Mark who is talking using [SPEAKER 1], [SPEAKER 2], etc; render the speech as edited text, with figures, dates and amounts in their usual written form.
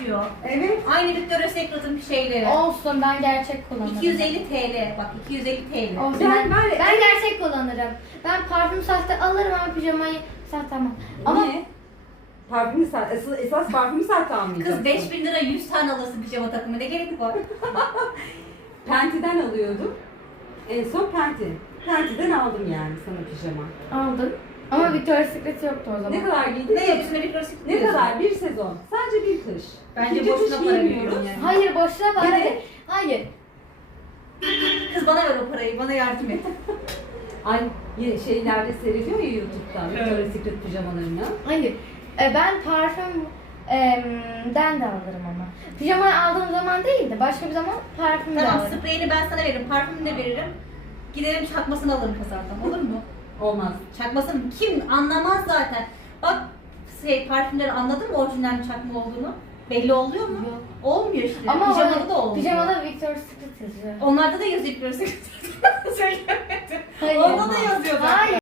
[SPEAKER 1] yazıyor.
[SPEAKER 2] Evet.
[SPEAKER 1] Aynı Victoria's Secret'ın şeyleri.
[SPEAKER 3] Olsun, ben gerçek kullanırım.
[SPEAKER 1] 250 TL. Bak 250 TL.
[SPEAKER 3] Olsun,
[SPEAKER 2] Sen var ya-
[SPEAKER 3] ben gerçek kullanırım. Ben parfüm sahte alırım ama pijamayı sahte almam. Ama
[SPEAKER 2] Niye? Parfümü sat, esas parfümü sat almayacaksın.
[SPEAKER 1] Kız 5000 lira 100 tane alırsın pijama takımı. Ne gerek var?
[SPEAKER 2] Penti'den alıyordum. En son Penti. Penti'den aldım yani sana pijama.
[SPEAKER 3] aldım. Ama Victoria's Secret yoktu o zaman.
[SPEAKER 2] Ne kadar giydin?
[SPEAKER 1] Ne üstüne Victoria's Secret
[SPEAKER 2] Ne
[SPEAKER 1] diyorsun?
[SPEAKER 2] kadar? Bir sezon. Sadece bir kış.
[SPEAKER 1] Bence
[SPEAKER 2] İkinci
[SPEAKER 1] boşuna
[SPEAKER 2] kış
[SPEAKER 1] para
[SPEAKER 2] giymiyoruz.
[SPEAKER 1] veriyorum yani.
[SPEAKER 3] Hayır, boşuna para
[SPEAKER 2] Bir de-
[SPEAKER 3] değil. Hayır.
[SPEAKER 1] Kız bana ver o parayı. Bana yardım et.
[SPEAKER 2] Ay şeylerde seyrediyor ya YouTube'da
[SPEAKER 1] Evet.
[SPEAKER 2] Victoria's Secret pijamalarını.
[SPEAKER 3] Hayır. Ben parfümden de alırım ama. Pijama aldığım zaman değil de başka bir zaman parfüm de
[SPEAKER 1] Tamam,
[SPEAKER 3] alırım.
[SPEAKER 1] spreyini ben sana veririm. Parfümünü de veririm. Giderim çakmasını alırım pazardan. Olur mu?
[SPEAKER 2] Olmaz.
[SPEAKER 1] Çakmasını kim anlamaz zaten. Bak parfümleri anladın mı orijinal mi çakma olduğunu? Belli oluyor mu?
[SPEAKER 3] Yok.
[SPEAKER 1] Olmuyor işte.
[SPEAKER 3] Ama
[SPEAKER 1] Pijamada da olmuyor.
[SPEAKER 3] Pijamada Victoria's Secret yazıyor.
[SPEAKER 1] Onlarda da yazıyor Victoria's Secret.